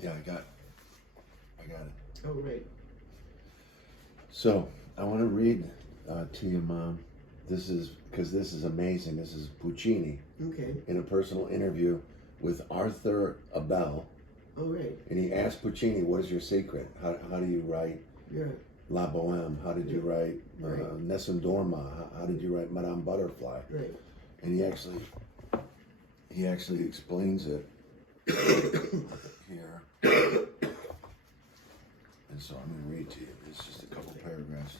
Yeah, I got it. Oh, right. So I want to read to you, Mom. This is because this is amazing. This is Puccini Okay. in a personal interview with Arthur Abell, Oh, right. and he asked Puccini, "What is your secret? How do you write Yeah. La Boheme? How did you write Right. Nessun Dorma? How did you write Madame Butterfly?" Right. And he actually explains it here. And so I'm going to read to you. It's just a couple paragraphs.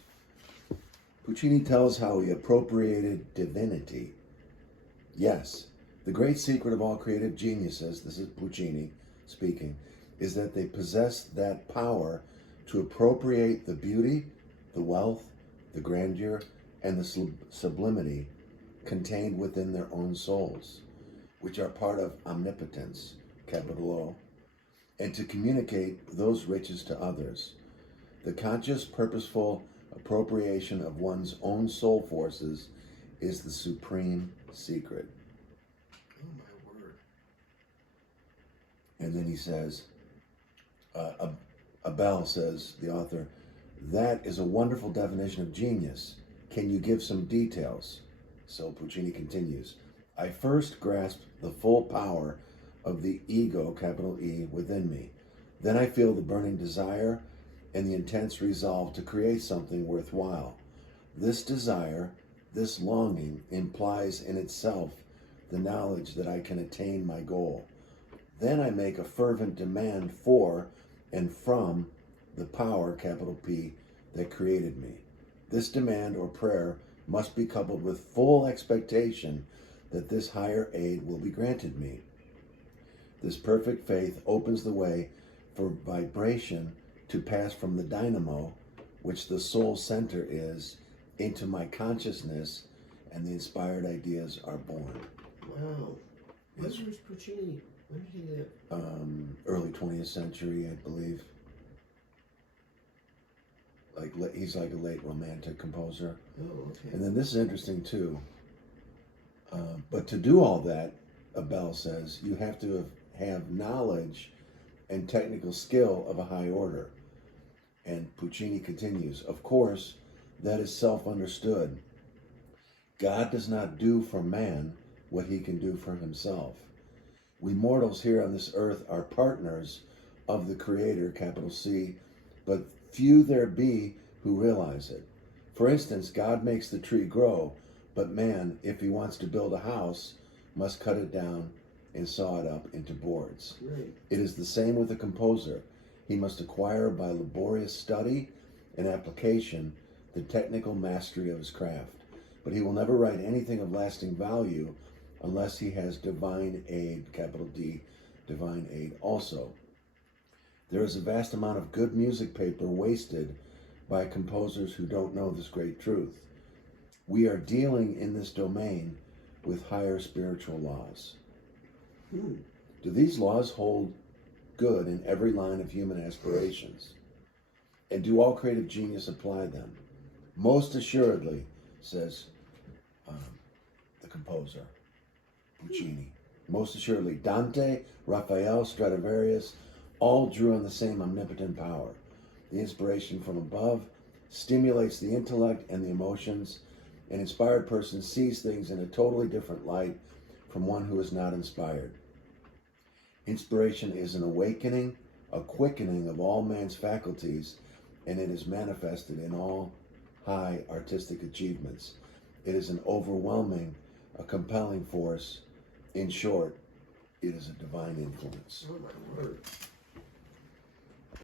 Puccini tells how he appropriated divinity. Yes, the great secret of all creative geniuses, this is Puccini speaking, is that they possess that power to appropriate the beauty, the wealth, the grandeur, and the sublimity contained within their own souls, which are part of omnipotence, capital O, and to communicate those riches to others. The conscious, purposeful appropriation of one's own soul forces is the supreme secret. Oh, my word. And then he says, Abel says, the author, that is a wonderful definition of genius. Can you give some details? So Puccini continues, I first grasped the full power of the ego, capital E, within me. Then I feel the burning desire and the intense resolve to create something worthwhile. This desire, this longing, implies in itself the knowledge that I can attain my goal. Then I make a fervent demand for and from the power, capital P, that created me. This demand or prayer must be coupled with full expectation that this higher aid will be granted me. This perfect faith opens the way for vibration to pass from the dynamo, which the soul center is, into my consciousness, and the inspired ideas are born. Wow. When was Puccini? When did he live? Early 20th century, I believe. He's like a late romantic composer. Oh, okay. And then this is interesting too. But to do all that, Abel says, you have to have knowledge and technical skill of a high order. And Puccini continues, of course, that is self-understood. God does not do for man what he can do for himself. We mortals here on this earth are partners of the Creator, capital C, but few there be who realize it. For instance, God makes the tree grow, but man, if he wants to build a house, must cut it down and saw it up into boards. Right. It is the same with a composer. He must acquire by laborious study and application the technical mastery of his craft. But he will never write anything of lasting value unless he has divine aid, capital D, divine aid also. There is a vast amount of good music paper wasted by composers who don't know this great truth. We are dealing in this domain with higher spiritual laws. Do these laws hold good in every line of human aspirations? And do all creative genius apply them? Most assuredly, says the composer, Puccini. Most assuredly, Dante, Raphael, Stradivarius, all drew on the same omnipotent power. The inspiration from above stimulates the intellect and the emotions. An inspired person sees things in a totally different light from one who is not inspired. Inspiration is an awakening, a quickening of all man's faculties, and it is manifested in all high artistic achievements. It is an overwhelming, a compelling force. In short, it is a divine influence. Oh, my word.